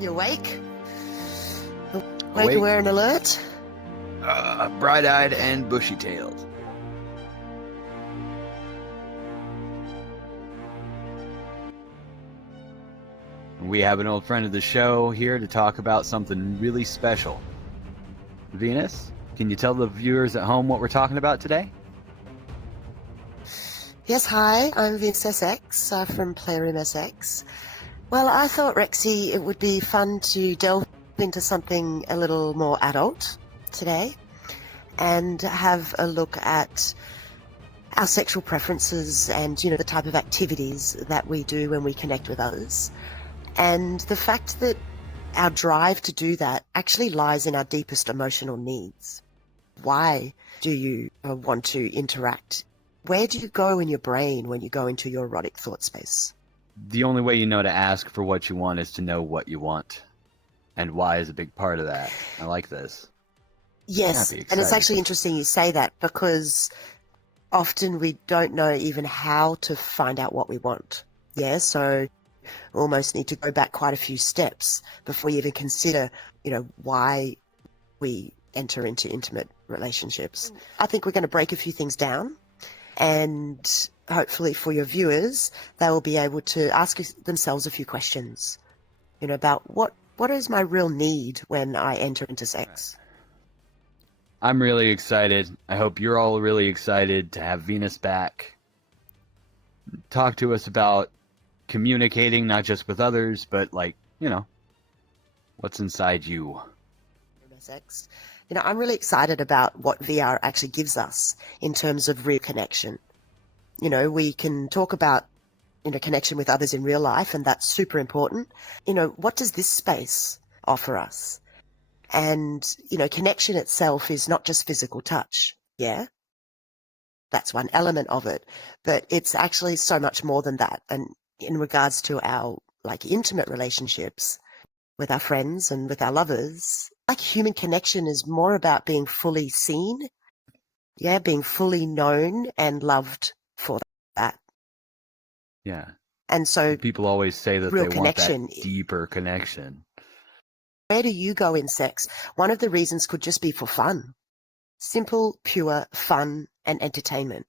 You awake? Awake. Aware and alert? Bright-eyed and bushy-tailed. We have an old friend of the show here to talk about something really special. Venus, can you tell the viewers at home what we're talking about today? Yes, hi, I'm VenusSX from VRChat. Well, I thought, Rexxy, it would be fun to delve into something a little more adult today and have a look at our sexual preferences and, the type of activities that we do when we connect with others. And the fact that our drive to do that actually lies in our deepest emotional needs. Why do you want to interact? Where do you go in your brain when you go into your erotic thought space? The only way you know to ask for what you want is to know what you want. And why is a big part of that. I like this. Yes, and it's actually interesting you say that, because often we don't know even how to find out what we want. Yeah, so we almost need to go back quite a few steps before you even consider, why we enter into intimate relationships. I think we're going to break a few things down, and hopefully for your viewers, they will be able to ask themselves a few questions, about what is my real need when I enter into sex. I'm really excited. I hope you're all really excited to have Venus back. Talk to us about communicating, not just with others, but what's inside you. Sex. I'm really excited about what VR actually gives us in terms of real connection. We can talk about, connection with others in real life, and that's super important. What does this space offer us? And, connection itself is not just physical touch. Yeah. That's one element of it, but it's actually so much more than that. And in regards to our intimate relationships with our friends and with our lovers, human connection is more about being fully seen. Yeah. Being fully known and loved for that. Yeah. And so people always say that they want that deeper connection. Where do you go in sex? One of the reasons could just be for fun. Simple, pure fun and entertainment.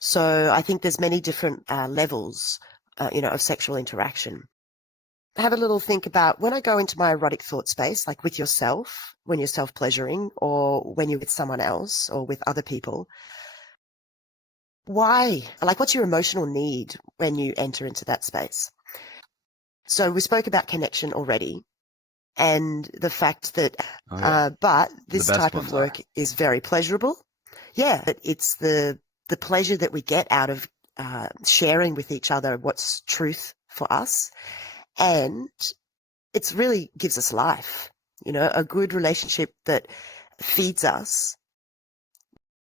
So I think there's many different levels, of sexual interaction. Have a little think about when I go into my erotic thought space, like with yourself, when you're self-pleasuring, or when you're with someone else or with other people. Why? What's your emotional need when you enter into that space? So we spoke about connection already, and the fact that, but this type of work is very pleasurable. Yeah, but it's the pleasure that we get out of sharing with each other what's truth for us, and it really gives us life. A good relationship that feeds us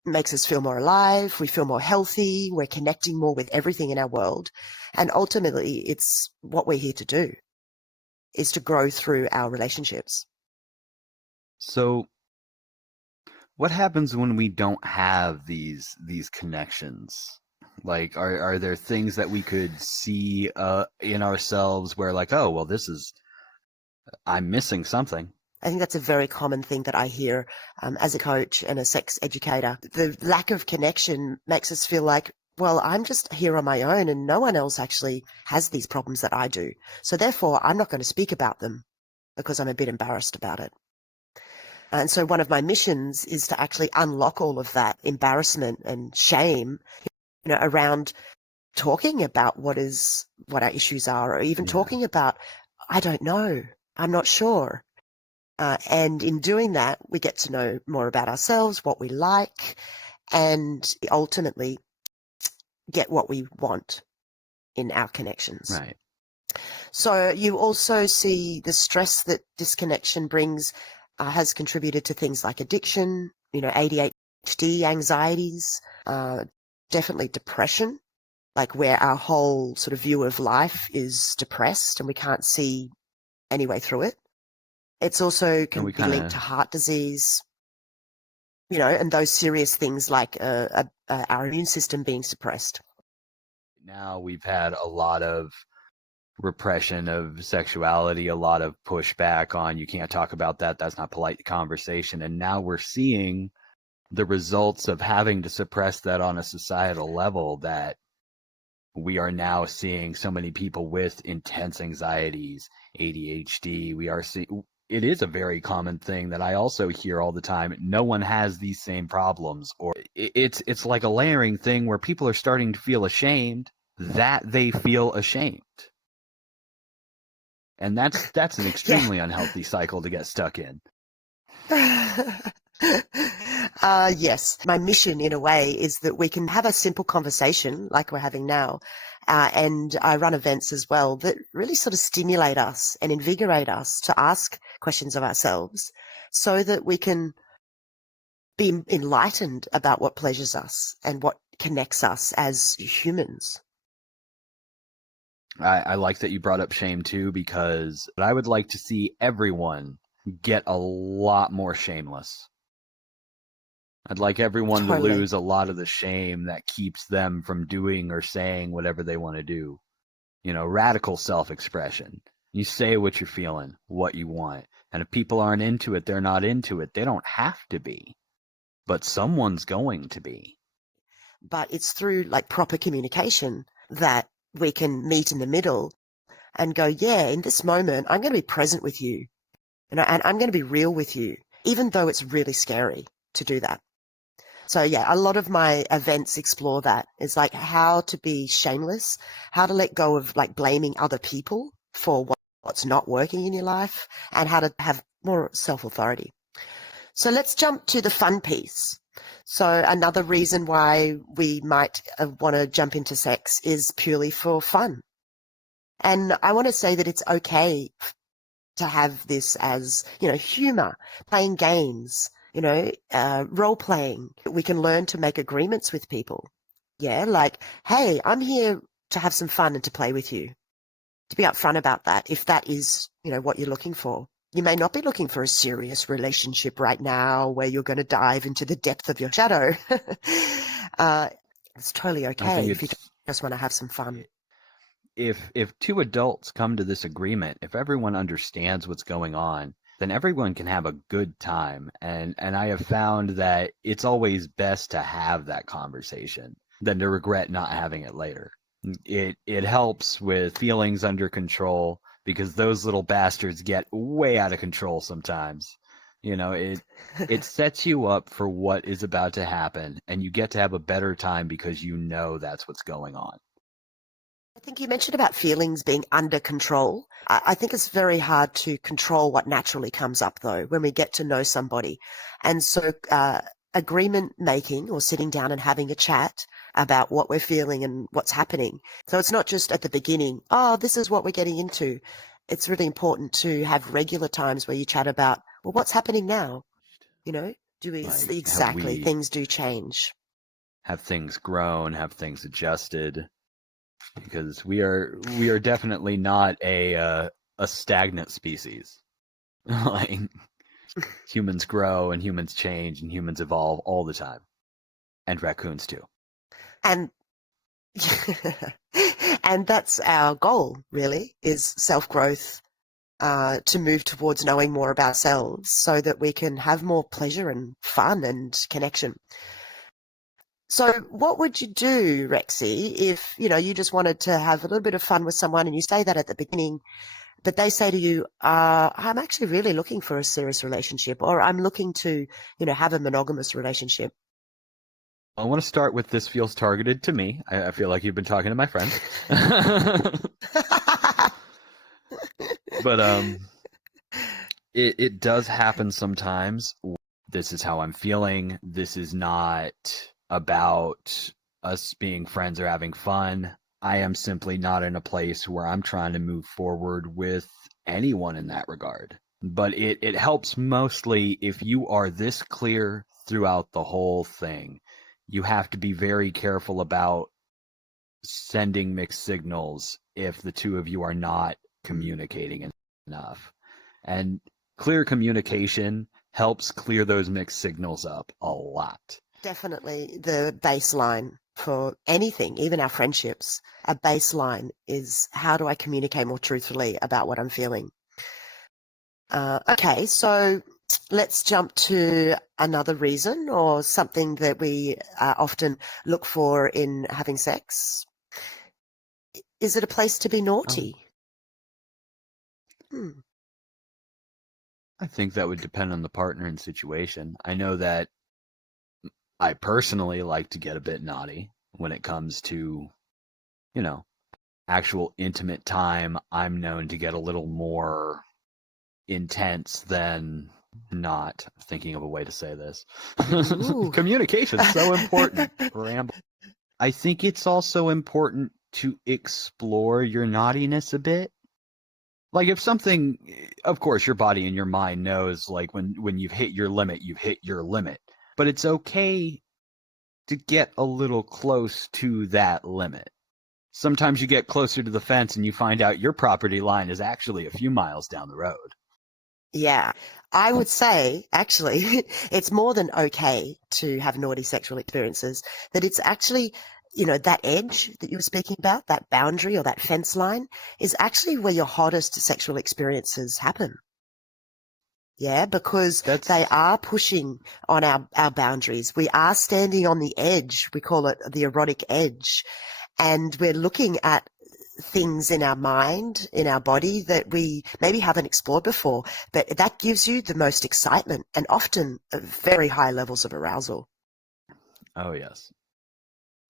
makes us feel more alive, we feel more healthy, we're connecting more with everything in our world, and ultimately it's what we're here to do, is to grow through our relationships. So what happens when we don't have these connections? Are there things that we could see in ourselves where oh, well, I'm missing something? I think that's a very common thing that I hear as a coach and a sex educator. The lack of connection makes us feel like, well, I'm just here on my own and no one else actually has these problems that I do. So therefore, I'm not going to speak about them because I'm a bit embarrassed about it. And so one of my missions is to actually unlock all of that embarrassment and shame, around talking about what our issues are, or even talking about, I don't know, I'm not sure. And in doing that, we get to know more about ourselves, what we like, and ultimately get what we want in our connections. Right. So you also see the stress that disconnection brings has contributed to things like addiction, ADHD, anxieties, definitely depression, where our whole sort of view of life is depressed and we can't see any way through it. It's also can be linked to heart disease, and those serious things like our immune system being suppressed. Now we've had a lot of repression of sexuality, a lot of pushback on you can't talk about that, that's not polite conversation. And now we're seeing the results of having to suppress that on a societal level, that we are now seeing so many people with intense anxieties, ADHD. We are seeing, it is a very common thing that I also hear all the time. No one has these same problems, or it's like a layering thing where people are starting to feel ashamed that they feel ashamed. And that's an extremely unhealthy cycle to get stuck in. Yes. My mission, in a way, is that we can have a simple conversation like we're having now. And I run events as well that really sort of stimulate us and invigorate us to ask questions of ourselves so that we can be enlightened about what pleasures us and what connects us as humans. I like that you brought up shame too, because I would like to see everyone get a lot more shameless. I'd like everyone to lose a lot of the shame that keeps them from doing or saying whatever they want to do. You know, radical self-expression. You say what you're feeling, what you want. And if people aren't into it, they're not into it. They don't have to be. But someone's going to be. But it's through like proper communication that we can meet in the middle and go, yeah, in this moment, I'm going to be present with you, and I'm going to be real with you, even though it's really scary to do that. So yeah, a lot of my events explore that. It's like how to be shameless, how to let go of like blaming other people for what's not working in your life, and how to have more self-authority. So let's jump to the fun piece. So another reason why we might want to jump into sex is purely for fun. And I want to say that it's okay to have this as, you know, humor, playing games, you know, role playing. We can learn to make agreements with people. Yeah, like, hey, I'm here to have some fun and to play with you. To be upfront about that, if that is, you know, what you're looking for. You may not be looking for a serious relationship right now where you're going to dive into the depth of your shadow. It's totally okay if you just want to have some fun. If two adults come to this agreement, if everyone understands what's going on, then everyone can have a good time. And I have found that it's always best to have that conversation than to regret not having it later. It helps with feelings under control, because those little bastards get way out of control sometimes. You know, it sets you up for what is about to happen, and you get to have a better time because you know that's what's going on. I think you mentioned about feelings being under control. I think it's very hard to control what naturally comes up, though, when we get to know somebody. And so agreement making, or sitting down and having a chat about what we're feeling and what's happening. So it's not just at the beginning, oh, this is what we're getting into. It's really important to have regular times where you chat about, well, what's happening now? You know, exactly, things do change. Have things grown, have things adjusted. Because we are definitely not a stagnant species. Like, humans grow and humans change and humans evolve all the time, and raccoons too. And and that's our goal, really, is self-growth, to move towards knowing more about ourselves so that we can have more pleasure and fun and connection. So what would you do, Rexy, if, you know, you just wanted to have a little bit of fun with someone and you say that at the beginning, but they say to you, I'm actually really looking for a serious relationship, or I'm looking to, you know, have a monogamous relationship? I want to start with, this feels targeted to me. I feel like you've been talking to my friend. But it does happen sometimes. This is how I'm feeling. This is not about us being friends or having fun. I am simply not in a place where I'm trying to move forward with anyone in that regard. But it helps mostly if you are this clear throughout the whole thing. You have to be very careful about sending mixed signals if the two of you are not communicating enough. And clear communication helps clear those mixed signals up a lot. Definitely the baseline. for anything, even our friendships. A baseline is, how do I communicate more truthfully about what I'm feeling? Okay, so let's jump to another reason, or something that we often look for in having sex. Is it a place to be naughty? I think that would depend on the partner and situation. I know that I personally like to get a bit naughty when it comes to, you know, actual intimate time. I'm known to get a little more intense than not. Thinking of a way to say this. Communication's so important. Ramble. I think it's also important to explore your naughtiness a bit. Like, if something, of course, your body and your mind knows, like, when you've hit your limit, you've hit your limit. But it's okay to get a little close to that limit. Sometimes you get closer to the fence and you find out your property line is actually a few miles down the road. Yeah, I would say, actually, it's more than okay to have naughty sexual experiences, that it's actually, that edge that you were speaking about, that boundary or that fence line, is actually where your hottest sexual experiences happen. Yeah, because they are pushing on our boundaries. We are standing on the edge. We call it the erotic edge. And we're looking at things in our mind, in our body, that we maybe haven't explored before. But that gives you the most excitement, and often very high levels of arousal. Oh, yes.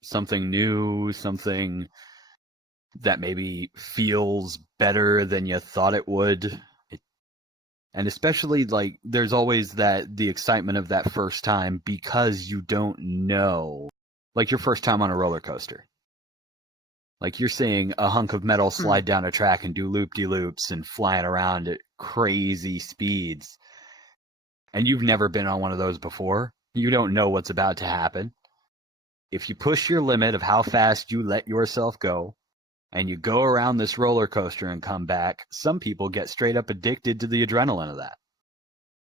Something new, something that maybe feels better than you thought it would. And especially, like, there's always the excitement of that first time, because you don't know. Like, your first time on a roller coaster. Like, you're seeing a hunk of metal slide down a track and do loop-de-loops and flying around at crazy speeds. And you've never been on one of those before. You don't know what's about to happen. If you push your limit of how fast you let yourself go, and you go around this roller coaster and come back, some people get straight up addicted to the adrenaline of that.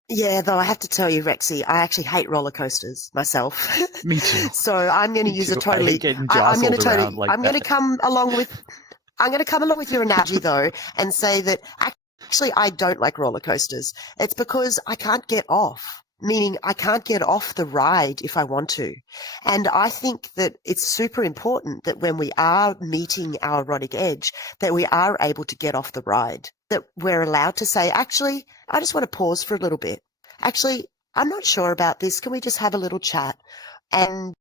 Yeah, though I have to tell you, Rexy, I actually hate roller coasters myself. Me too. So I'm going to use a totally. I'm going to come along with. I'm going to come along with your analogy though, and say that actually I don't like roller coasters. It's because I can't get off. Meaning I can't get off the ride if I want to. And I think that it's super important that when we are meeting our erotic edge, that we are able to get off the ride, that we're allowed to say, actually, I just want to pause for a little bit. Actually, I'm not sure about this. Can we just have a little chat? And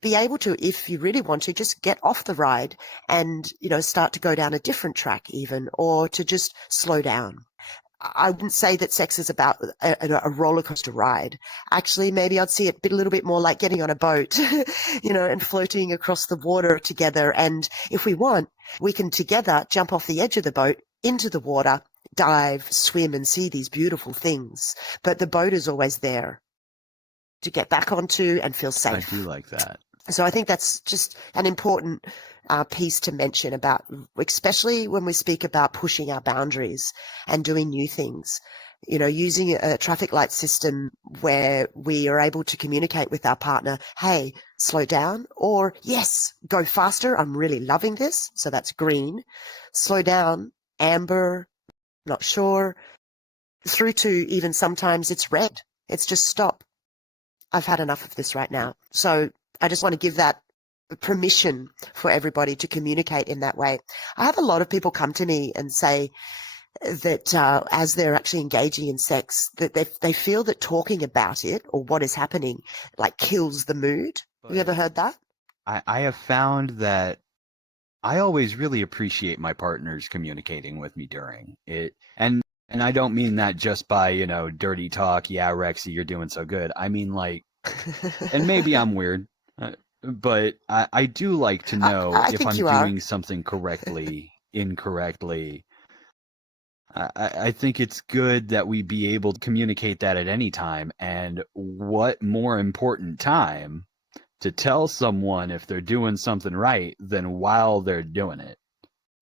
be able to, if you really want to, just get off the ride and, start to go down a different track even, or to just slow down. I wouldn't say that sex is about a roller coaster ride. Actually, maybe I'd see it a little bit more like getting on a boat, and floating across the water together. And if we want, we can together jump off the edge of the boat into the water, dive, swim, and see these beautiful things. But the boat is always there to get back onto and feel safe. I do like that. So I think that's just an important piece to mention about, especially when we speak about pushing our boundaries and doing new things, using a traffic light system where we are able to communicate with our partner, hey, slow down, or yes, go faster. I'm really loving this. So that's green. Slow down, amber, not sure, through to even sometimes it's red. It's just stop. I've had enough of this right now. So I just want to give that permission for everybody to communicate in that way. I have a lot of people come to me and say that as they're actually engaging in sex, that they feel that talking about it or what is happening like kills the mood. Have you ever heard that? I have found that I always really appreciate my partners communicating with me during it. And I don't mean that just by, dirty talk. Yeah, Rexy, you're doing so good. I mean, like, and maybe I'm weird, but I do like to know if I'm doing something correctly, incorrectly. I think it's good that we be able to communicate that at any time. And what more important time to tell someone if they're doing something right than while they're doing it.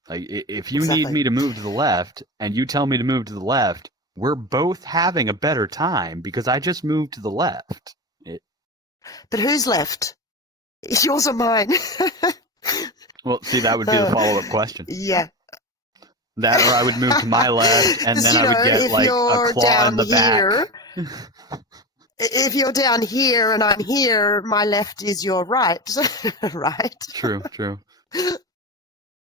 Like, if you need me to move to the left and you tell me to move to the left, we're both having a better time because I just moved to the left. But who's left? Yours or mine? Well, see, that would be the follow-up question. Yeah. That, or I would move to my left, and then I would get if like a you're claw in down the here, back. if you're down here and I'm here, my left is your right, right? True, true.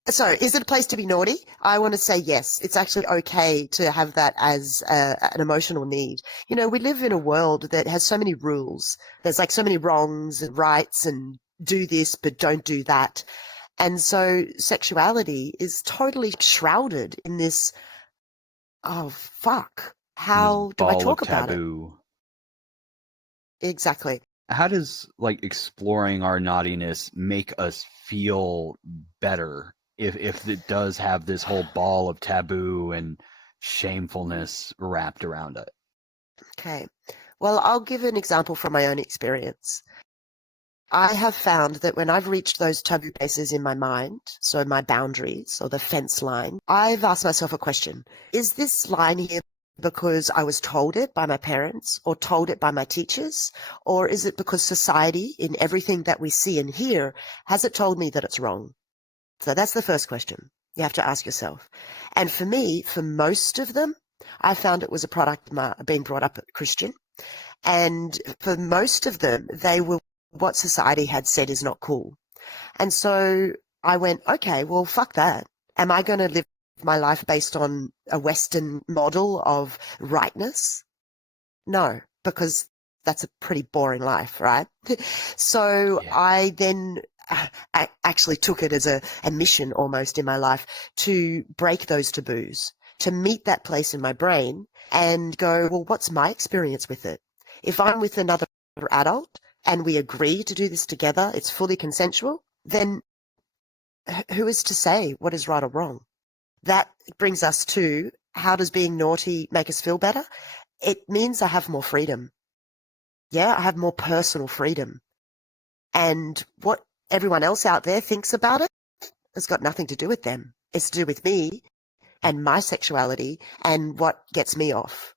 So, is it a place to be naughty? I want to say yes. It's actually okay to have that as an emotional need. You know, we live in a world that has so many rules. There's like so many wrongs and rights and do this, but don't do that. And so sexuality is totally shrouded in this, oh, fuck. How do I Ball talk of about it? taboo. Exactly. How does like exploring our naughtiness make us feel better if it does have this whole ball of taboo and shamefulness wrapped around it? Okay. Well, I'll give an example from my own experience. I have found that when I've reached those taboo places in my mind, so my boundaries or the fence line, I've asked myself a question. Is this line here because I was told it by my parents or told it by my teachers? Or is it because society, in everything that we see and hear, has it told me that it's wrong? So that's the first question you have to ask yourself. And for me, for most of them, I found it was a product of my being brought up Christian. And for most of them, they were what society had said is not cool. And so I went, okay, well, fuck that. Am I going to live my life based on a Western model of rightness? No, because that's a pretty boring life, right? So Yeah. I then actually took it as a mission almost in my life to break those taboos, to meet that place in my brain and go, well, what's my experience with it? If I'm with another adult and we agree to do this together, it's fully consensual, then who is to say what is right or wrong? That brings us to, how does being naughty make us feel better? It means I have more freedom. Yeah, I have more personal freedom. And what everyone else out there thinks about it has got nothing to do with them. It's to do with me and my sexuality and what gets me off.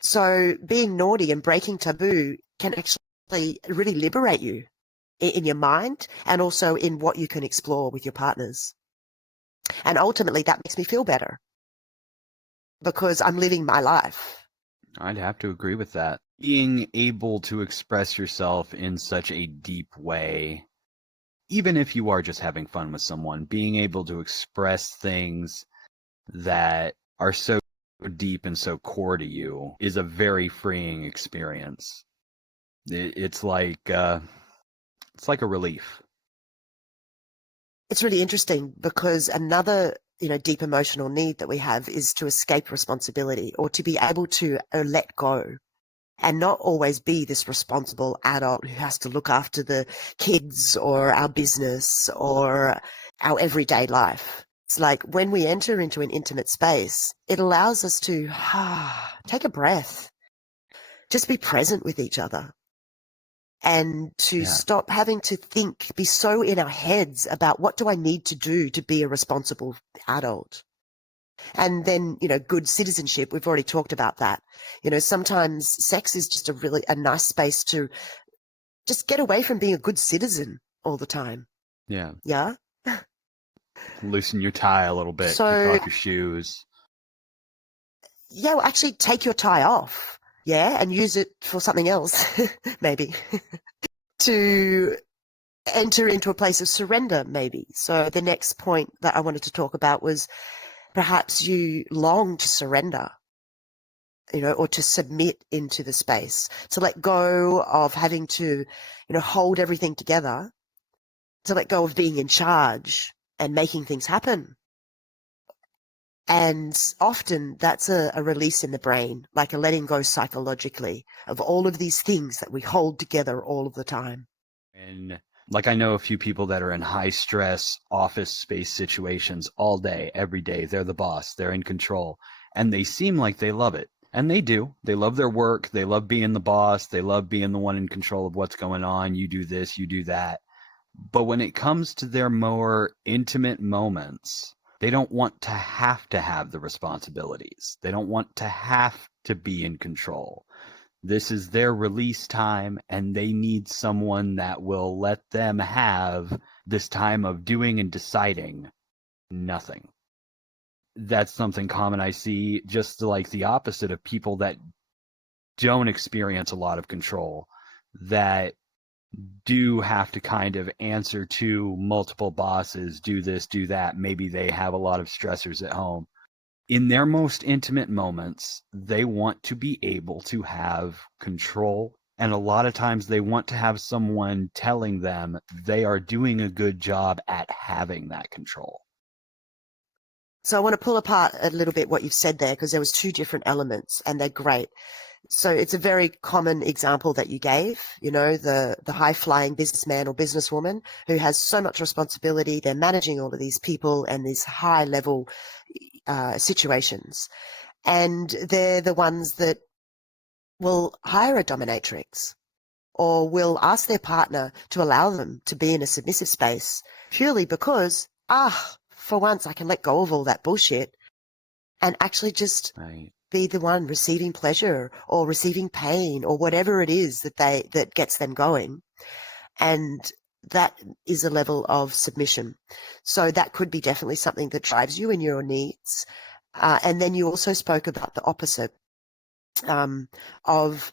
So being naughty and breaking taboo can actually really liberate you in your mind and also in what you can explore with your partners. And ultimately that makes me feel better because I'm living my life. I'd have to agree with that. Being able to express yourself in such a deep way, even if you are just having fun with someone, being able to express things that are so deep and so core to you is a very freeing experience. It's like a relief. It's really interesting because another, deep emotional need that we have is to escape responsibility or to be able to let go and not always be this responsible adult who has to look after the kids or our business or our everyday life. It's like when we enter into an intimate space, it allows us to take a breath, just be present with each other and to stop having to think, be so in our heads about what do I need to do to be a responsible adult. And then, good citizenship, we've already talked about that. Sometimes sex is just a nice space to just get away from being a good citizen all the time. Yeah. Yeah? Loosen your tie a little bit, So, kick off your shoes. Yeah, well, actually take your tie off. Yeah, and use it for something else, maybe. To enter into a place of surrender, maybe. So the next point that I wanted to talk about was perhaps you long to surrender, or to submit into the space, to let go of having to, hold everything together, to let go of being in charge and making things happen. And often that's a release in the brain, like a letting go psychologically of all of these things that we hold together all of the time. And like I know a few people that are in high stress office space situations all day, every day. They're the boss. They're in control. And they seem like they love it. And they do. They love their work. They love being the boss. They love being the one in control of what's going on. You do this, you do that. But when it comes to their more intimate moments, they don't want to have the responsibilities. They don't want to have to be in control. This is their release time, and they need someone that will let them have this time of doing and deciding nothing. That's something common I see, just like the opposite of people that don't experience a lot of control, that do have to kind of answer to multiple bosses, do this, do that. Maybe they have a lot of stressors at home. In their most intimate moments, they want to be able to have control. And a lot of times they want to have someone telling them they are doing a good job at having that control. So I want to pull apart a little bit what you've said there, because there was two different elements and they're great. So it's a very common example that you gave, you know, the high-flying businessman or businesswoman who has so much responsibility. They're managing all of these people and these high-level situations. And they're the ones that will hire a dominatrix or will ask their partner to allow them to be in a submissive space purely because, for once I can let go of all that bullshit and actually just be the one receiving pleasure or receiving pain or whatever it is that gets them going. And that is a level of submission. So that could be definitely something that drives you in your needs. And then you also spoke about the opposite of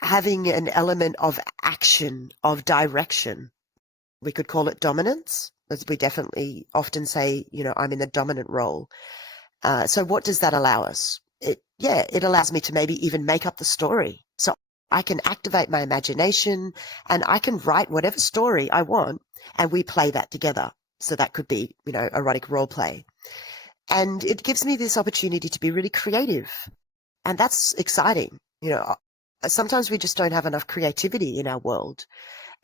having an element of action, of direction. We could call it dominance, as we definitely often say, you know, I'm in the dominant role. So what does that allow us? It allows me to maybe even make up the story. So I can activate my imagination and I can write whatever story I want and we play that together. So that could be, you know, erotic role play. And it gives me this opportunity to be really creative. And that's exciting. You know, sometimes we just don't have enough creativity in our world.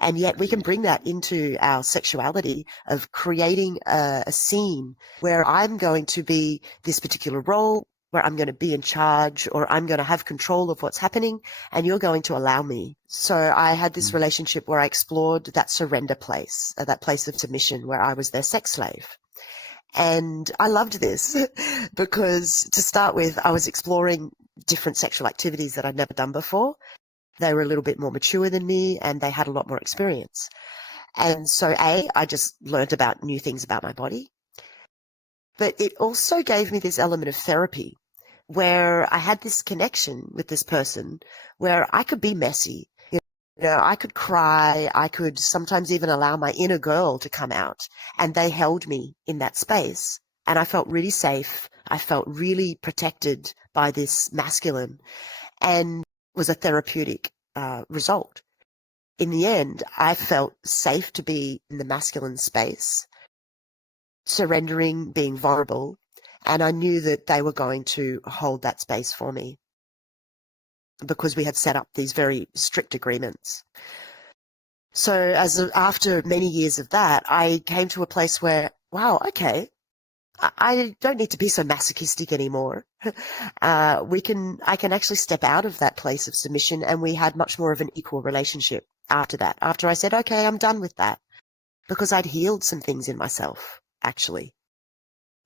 And yet we can bring that into our sexuality of creating a scene where I'm going to be this particular role, where I'm going to be in charge or I'm going to have control of what's happening and you're going to allow me. So I had this relationship where I explored that surrender place, that place of submission where I was their sex slave. And I loved this because to start with, I was exploring different sexual activities that I'd never done before. They were a little bit more mature than me and they had a lot more experience. And so I just learned about new things about my body. But it also gave me this element of therapy where I had this connection with this person where I could be messy. You know, I could cry. I could sometimes even allow my inner girl to come out. And they held me in that space. And I felt really safe. I felt really protected by this masculine. And it was a therapeutic result. In the end, I felt safe to be in the masculine space, surrendering, being vulnerable, and I knew that they were going to hold that space for me because we had set up these very strict agreements. So after many years of that, I came to a place where, wow, okay, I don't need to be so masochistic anymore. I can actually step out of that place of submission, and we had much more of an equal relationship after that. After I said, okay, I'm done with that, because I'd healed some things in myself, actually.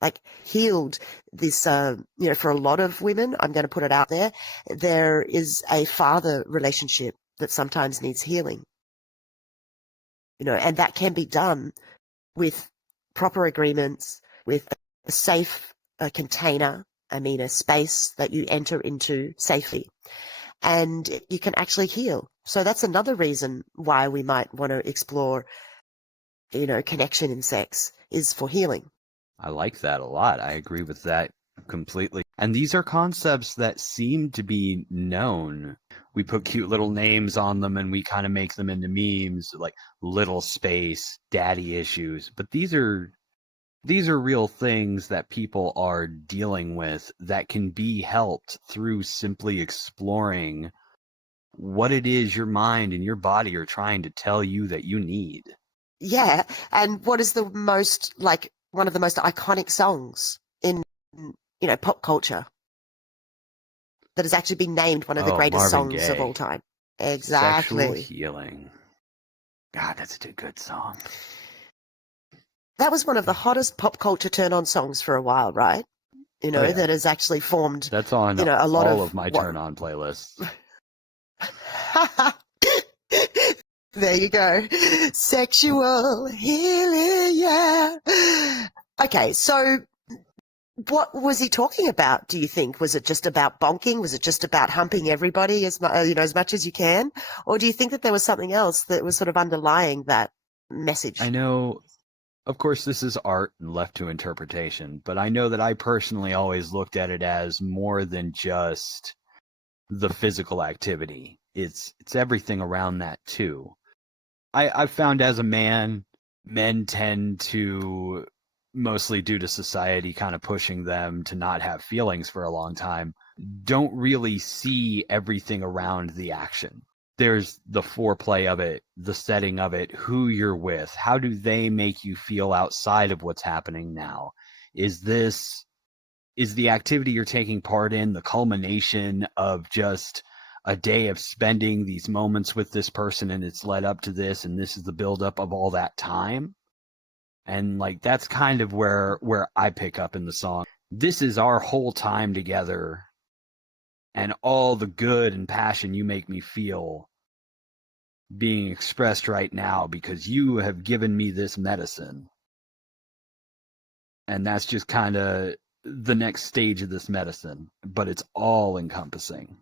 Like healed this, you know, for a lot of women, I'm going to put it out there, there is a father relationship that sometimes needs healing. You know, and that can be done with proper agreements, with a safe container, a space that you enter into safely, and you can actually heal. So that's another reason why we might want to explore, you know, connection in sex is for healing. I like that a lot. I agree with that completely. And these are concepts that seem to be known. We put cute little names on them and we kind of make them into memes like little space, daddy issues. But these are real things that people are dealing with that can be helped through simply exploring what it is your mind and your body are trying to tell you that you need. Yeah. And what is the most, like, one of the most iconic songs in, you know, pop culture that has actually been named one of the greatest Marvin songs Gaye. of all time? Exactly. Sexual Healing. God, that's a good song. That was one of the hottest pop culture turn-on songs for a while, right? You know, that has actually formed. That's on a lot all of my turn-on playlists. There you go. Sexual healing, yeah. Okay, so what was he talking about, do you think? Was it just about bonking? Was it just about humping everybody as much as you can? Or do you think that there was something else that was sort of underlying that message? I know, of course, this is art and left to interpretation, but I know that I personally always looked at it as more than just the physical activity. It's everything around that too. I've found as a man, men tend to, mostly due to society kind of pushing them to not have feelings for a long time, don't really see everything around the action. There's the foreplay of it, the setting of it, who you're with, how do they make you feel outside of what's happening now? Is the activity you're taking part in the culmination of just a day of spending these moments with this person, and it's led up to this, and this is the buildup of all that time? And like that's kind of where I pick up in the song. This is our whole time together, and all the good and passion you make me feel being expressed right now because you have given me this medicine. And that's just kind of the next stage of this medicine, but it's all encompassing.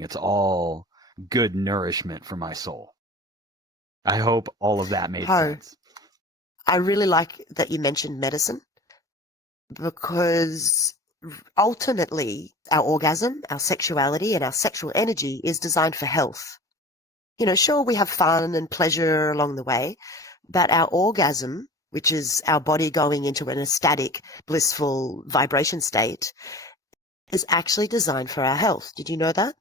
It's all good nourishment for my soul. I hope all of that made sense. I really like that you mentioned medicine, because ultimately our orgasm, our sexuality, and our sexual energy is designed for health. Sure, we have fun and pleasure along the way, but our orgasm, which is our body going into an ecstatic, blissful vibration state, is actually designed for our health. Did you know that?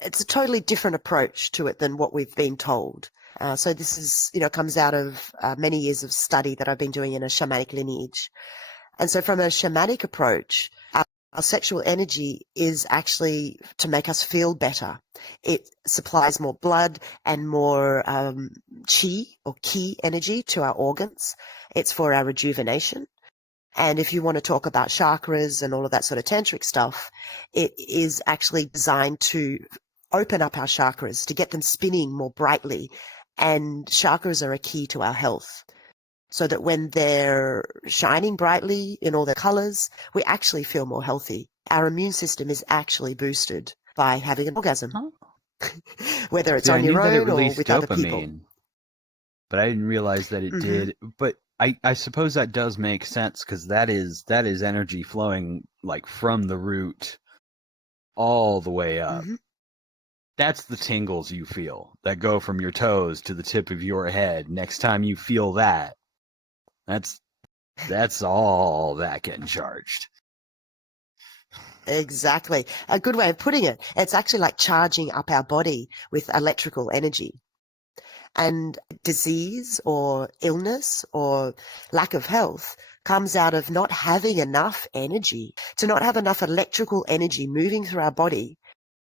It's a totally different approach to it than what we've been told. So this is, comes out of many years of study that I've been doing in a shamanic lineage. And so from a shamanic approach, our sexual energy is actually to make us feel better. It supplies more blood and more chi or ki energy to our organs. It's for our rejuvenation. And if you want to talk about chakras and all of that sort of tantric stuff, it is actually designed to open up our chakras, to get them spinning more brightly. And chakras are a key to our health, so that when they're shining brightly in all their colors, we actually feel more healthy. Our immune system is actually boosted by having an orgasm, whether it's on your own or with other people. But I didn't realize that it did. But I suppose that does make sense, because that is energy flowing like from the root all the way up. That's the tingles you feel that go from your toes to the tip of your head. Next time you feel that, that's all that getting charged. Exactly. A good way of putting it. It's actually like charging up our body with electrical energy. And disease or illness or lack of health comes out of not having enough energy, to not have enough electrical energy moving through our body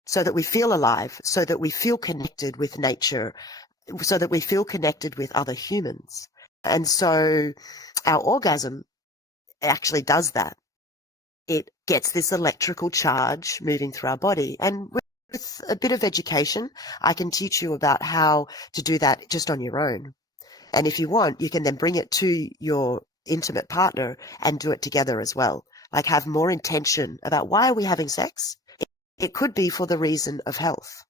so that we feel alive, so that we feel connected with nature, so that we feel connected with other humans. And so our orgasm actually does that. It gets this electrical charge moving through our body. And with a bit of education, I can teach you about how to do that just on your own. And if you want, you can then bring it to your intimate partner and do it together as well. Like have more intention about why are we having sex? It could be for the reason of health.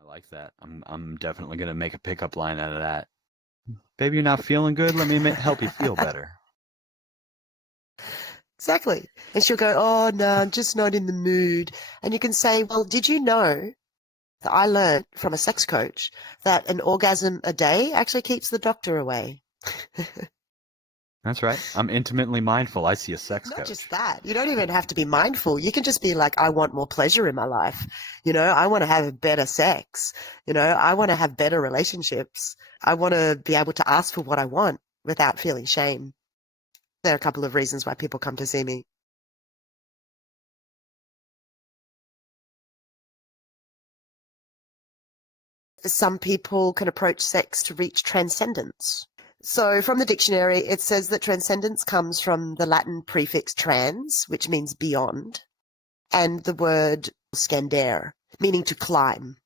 I like that. I'm definitely going to make a pickup line out of that. Baby, you're not feeling good? Let me help you feel better. Exactly. And she'll go, oh, no, I'm just not in the mood. And you can say, well, did you know that I learned from a sex coach that an orgasm a day actually keeps the doctor away? That's right. I'm intimately mindful. I see a sex coach. Not just that. You don't even have to be mindful. You can just be like, I want more pleasure in my life. I want to have better sex. I want to have better relationships. I want to be able to ask for what I want without feeling shame. There are a couple of reasons why people come to see me. Some people can approach sex to reach transcendence. So from the dictionary, it says that transcendence comes from the Latin prefix trans, which means beyond. and the word scandere, meaning to climb.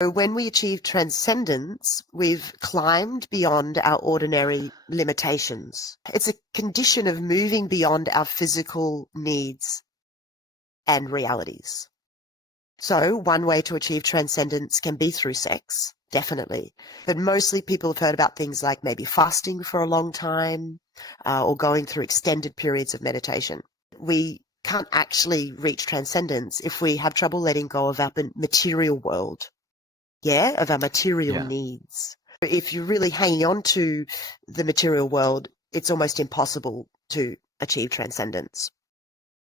So when we achieve transcendence, we've climbed beyond our ordinary limitations. It's a condition of moving beyond our physical needs and realities. So one way to achieve transcendence can be through sex, definitely. But mostly people have heard about things like maybe fasting for a long time or going through extended periods of meditation. We can't actually reach transcendence if we have trouble letting go of our material world. Of our material needs. If you're really hanging on to the material world, it's almost impossible to achieve transcendence.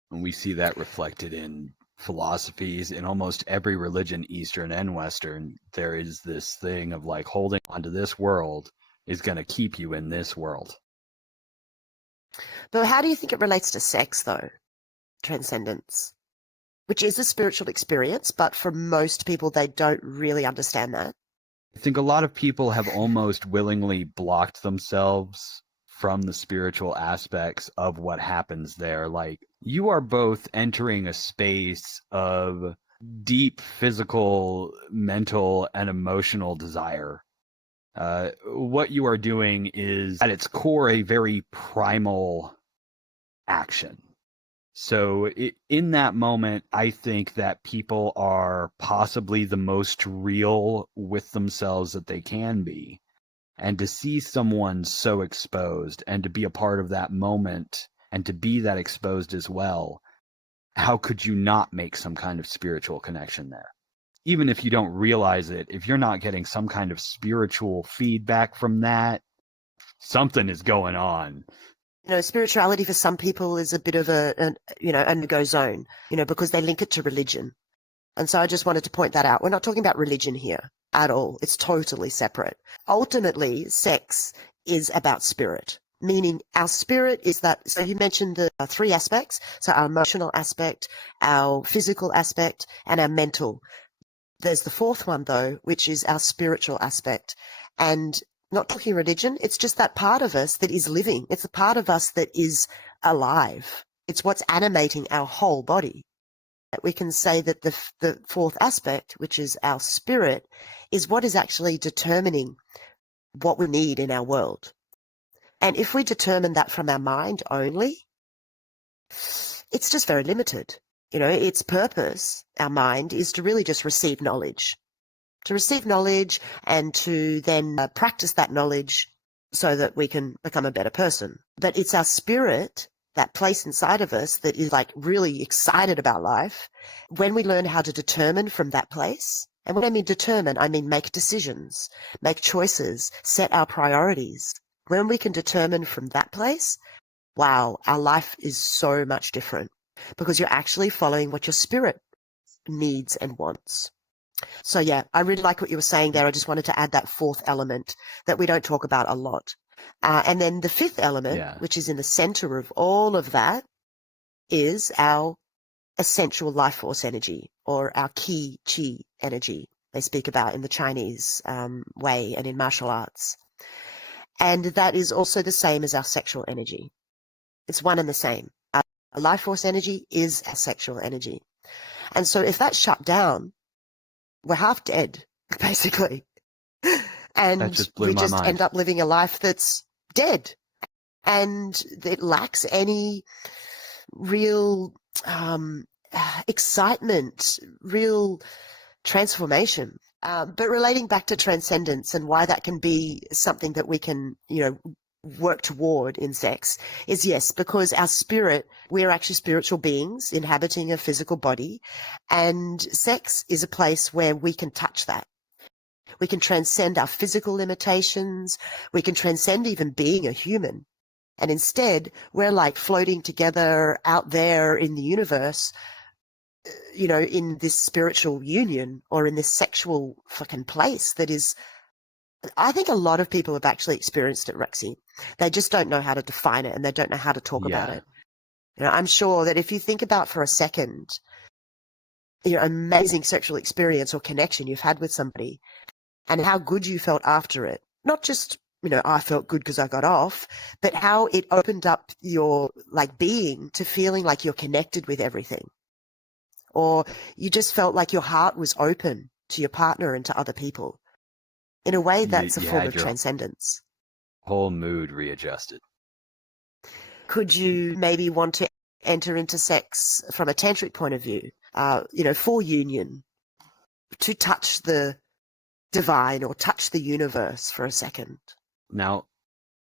And we see that reflected in philosophies in almost every religion, Eastern and Western. There is this thing of like holding onto this world is going to keep you in this world. But how do you think it relates to sex, though? Transcendence, which is a spiritual experience, but for most people, they don't really understand that. I think a lot of people have almost willingly blocked themselves from the spiritual aspects of what happens there. Like, you are both entering a space of deep physical, mental, and emotional desire. What you are doing is, at its core, a very primal action. So in that moment, I think that people are possibly the most real with themselves that they can be. And to see someone so exposed and to be a part of that moment and to be that exposed as well, how could you not make some kind of spiritual connection there? Even if you don't realize it, if you're not getting some kind of spiritual feedback from that, something is going on. Spirituality for some people is a bit of a no-go zone, because they link it to religion. And so I just wanted to point that out. We're not talking about religion here at all. It's totally separate. Ultimately, sex is about spirit, meaning our spirit is that. So you mentioned the three aspects. So our emotional aspect, our physical aspect, and our mental. There's the fourth one, though, which is our spiritual aspect. And not talking religion, it's just that part of us that is living. It's a part of us that is alive. It's what's animating our whole body. We can say that the fourth aspect, which is our spirit, is what is actually determining what we need in our world. And if we determine that from our mind only, it's just very limited. Its purpose, our mind, is to really just receive knowledge. To receive knowledge and to then practice that knowledge so that we can become a better person. But it's our spirit, that place inside of us that is like really excited about life. When we learn how to determine from that place, and when I mean determine, I mean make decisions, make choices, set our priorities. When we can determine from that place, wow, our life is so much different because you're actually following what your spirit needs and wants. So yeah, I really like what you were saying there. I just wanted to add that fourth element that we don't talk about a lot. And then the fifth element, which is in the center of all of that, is our essential life force energy, or our qi energy they speak about in the Chinese way and in martial arts. And that is also the same as our sexual energy. It's one and the same. Our life force energy is our sexual energy. And so if that's shut down, we're half dead, basically. And we just end up living a life that's dead. And it lacks any real excitement, real transformation. But relating back to transcendence and why that can be something that we can, work toward in sex is, yes, because our spirit, we're actually spiritual beings inhabiting a physical body, and sex is a place where we can touch that. We can transcend our physical limitations. We can transcend even being a human. And instead, we're like floating together out there in the universe, in this spiritual union or in this sexual fucking place that is, I think a lot of people have actually experienced it, Rexy. They just don't know how to define it and they don't know how to talk about it. I'm sure that if you think about for a second, amazing sexual experience or connection you've had with somebody and how good you felt after it, not just, I felt good because I got off, but how it opened up your being to feeling like you're connected with everything. or you just felt like your heart was open to your partner and to other people. In a way, that's a You form had of your transcendence. whole mood readjusted. Could you maybe want to enter into sex from a tantric point of view, for union, to touch the divine or touch the universe for a second? Now,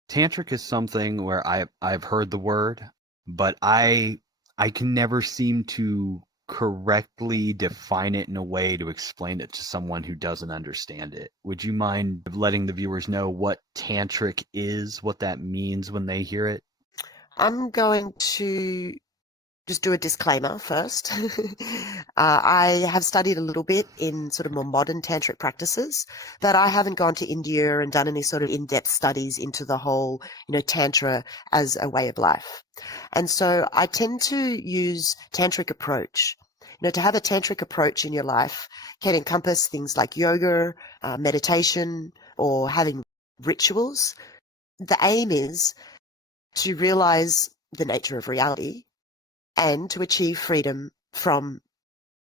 tantric is something where I've heard the word, but I can never seem to correctly define it in a way to explain it to someone who doesn't understand it. Would you mind letting the viewers know what tantric is, what that means when they hear it? I'm going to just do a disclaimer first. I have studied a little bit in sort of more modern tantric practices, but I haven't gone to India and done any sort of in-depth studies into the whole, tantra as a way of life. And so I tend to use tantric approach. To have a tantric approach in your life can encompass things like yoga, meditation, or having rituals. The aim is to realize the nature of reality and to achieve freedom from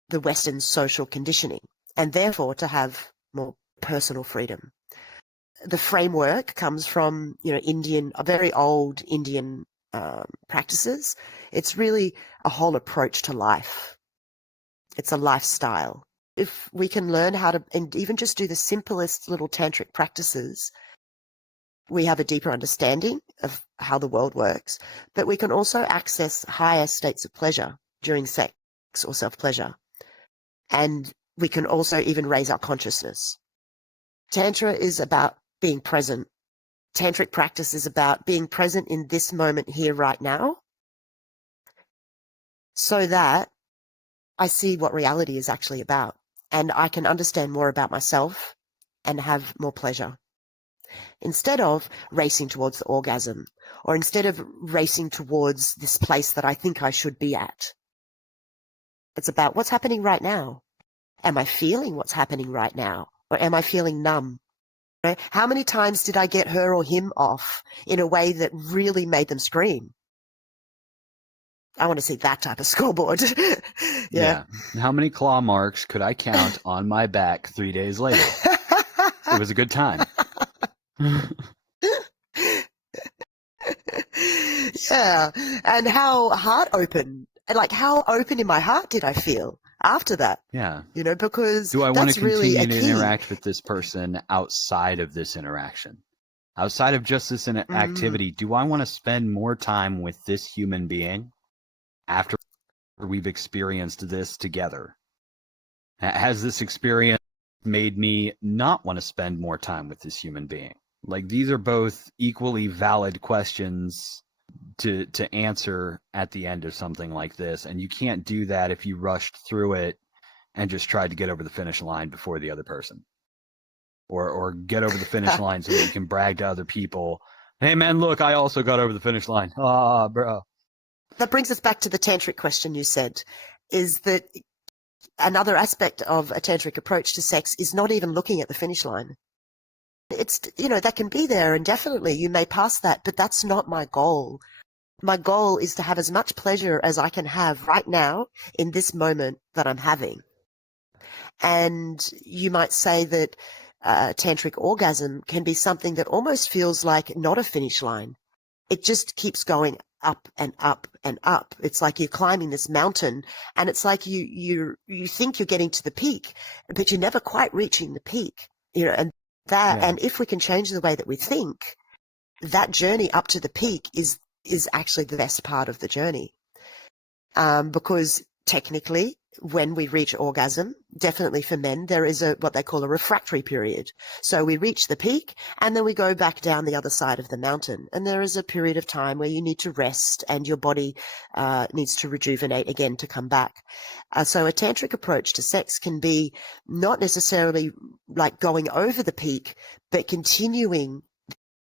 the Western social conditioning, and therefore to have more personal freedom. The framework comes from, very old Indian practices. It's really a whole approach to life. It's a lifestyle. If we can learn how to, and even just do the simplest little tantric practices, we have a deeper understanding of how the world works, but we can also access higher states of pleasure during sex or self-pleasure. And we can also even raise our consciousness. Tantra is about being present. Tantric practice is about being present in this moment here right now, so that I see what reality is actually about, and I can understand more about myself and have more pleasure. Instead of racing towards the orgasm, or instead of racing towards this place that I think I should be at. It's about what's happening right now. Am I feeling what's happening right now? Or am I feeling numb? How many times did I get her or him off in a way that really made them scream? I want to see that type of scoreboard. Yeah. How many claw marks could I count on my back 3 days later? It was a good time. Yeah. And how heart open, like how open in my heart did I feel after that? Yeah. Because do I want to really continue to interact with this person outside of this interaction? Outside of just this activity, do I want to spend more time with this human being after we've experienced this together? Has this experience made me not want to spend more time with this human being? Like, these are both equally valid questions to answer at the end of something like this, and you can't do that if you rushed through it and just tried to get over the finish line before the other person, or get over the finish line so that you can brag to other people, hey man, look, I also got over the finish line. Ah, bro. That brings us back to the tantric question you said, is that another aspect of a tantric approach to sex is not even looking at the finish line. It's, that can be there, and definitely you may pass that, but that's not my goal. My goal is to have as much pleasure as I can have right now in this moment that I'm having. And you might say that tantric orgasm can be something that almost feels like not a finish line. It just keeps going up and up and up. It's like you're climbing this mountain, and it's like you think you're getting to the peak, but you're never quite reaching the peak. And if we can change the way that we think, that journey up to the peak is actually the best part of the journey. Because technically, when we reach orgasm, definitely for men, there is what they call a refractory period. So we reach the peak, and then we go back down the other side of the mountain. And there is a period of time where you need to rest, and your body needs to rejuvenate again to come back. So a tantric approach to sex can be not necessarily like going over the peak, but continuing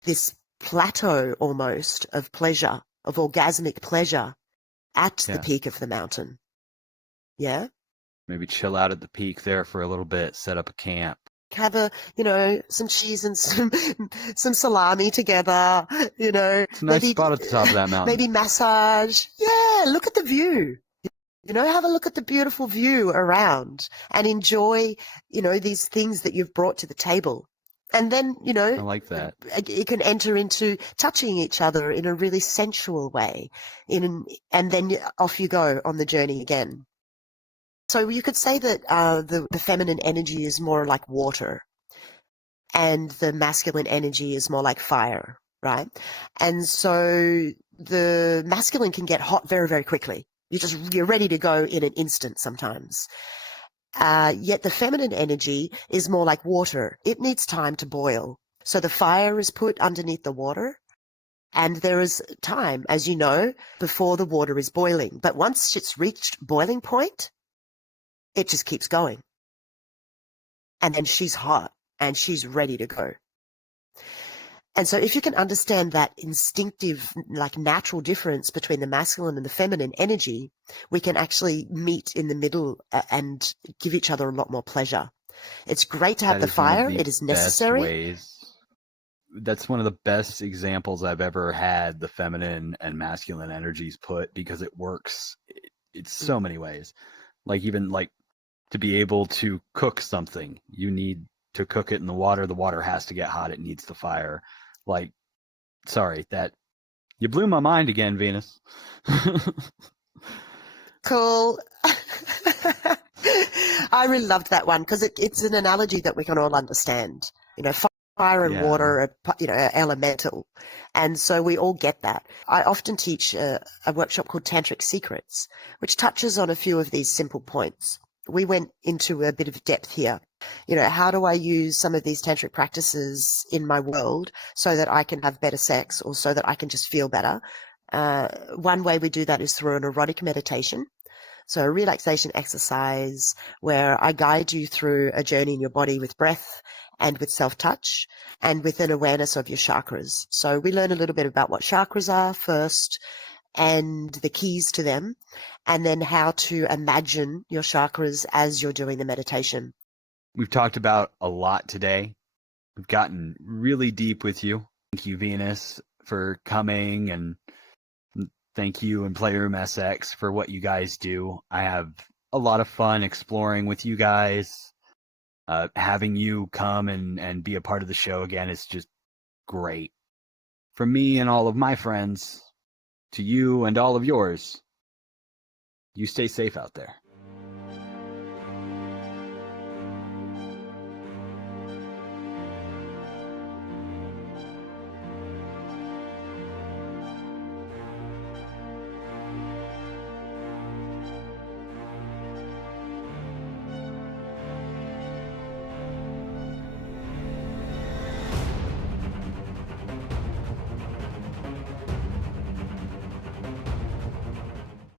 this plateau almost of pleasure, of orgasmic pleasure at the peak of the mountain. Yeah. Maybe chill out at the peak there for a little bit, set up a camp. Have some cheese and some salami together, It's a nice spot at the top of that mountain. Maybe massage. Yeah, look at the view. Have a look at the beautiful view around and enjoy, these things that you've brought to the table. And then, I like that. it can enter into touching each other in a really sensual way. And then off you go on the journey again. So you could say that the feminine energy is more like water and the masculine energy is more like fire, right? And so the masculine can get hot very, very quickly. You're ready to go in an instant sometimes. Yet the feminine energy is more like water. It needs time to boil. So the fire is put underneath the water, and there is time, as you know, before the water is boiling. But once it's reached boiling point, it just keeps going. And then she's hot and she's ready to go. And so if you can understand that instinctive, like natural difference between the masculine and the feminine energy, we can actually meet in the middle and give each other a lot more pleasure. It's great to have the fire. It is necessary. That's one of the best examples I've ever had the feminine and masculine energies put, because it works. It's so many ways. Like even like to be able to cook something, you need to cook it in the water. The water has to get hot. It needs the fire. Like, sorry, that you blew my mind again, Venus. Cool. I really loved that one because it's an analogy that we can all understand. Fire and water are elemental. And so we all get that. I often teach a workshop called Tantric Secrets, which touches on a few of these simple points. We went into a bit of depth here. How do I use some of these tantric practices in my world so that I can have better sex or so that I can just feel better? One way we do that is through an erotic meditation. So a relaxation exercise where I guide you through a journey in your body with breath and with self-touch and with an awareness of your chakras. So we learn a little bit about what chakras are first and the keys to them, and then how to imagine your chakras as you're doing the meditation. We've talked about a lot today. We've gotten really deep with you. Thank you, Venus, for coming, and thank you and VenusSX for what you guys do. I have a lot of fun exploring with you guys. Having you come and be a part of the show again is just great. From me and all of my friends, to you and all of yours, you stay safe out there.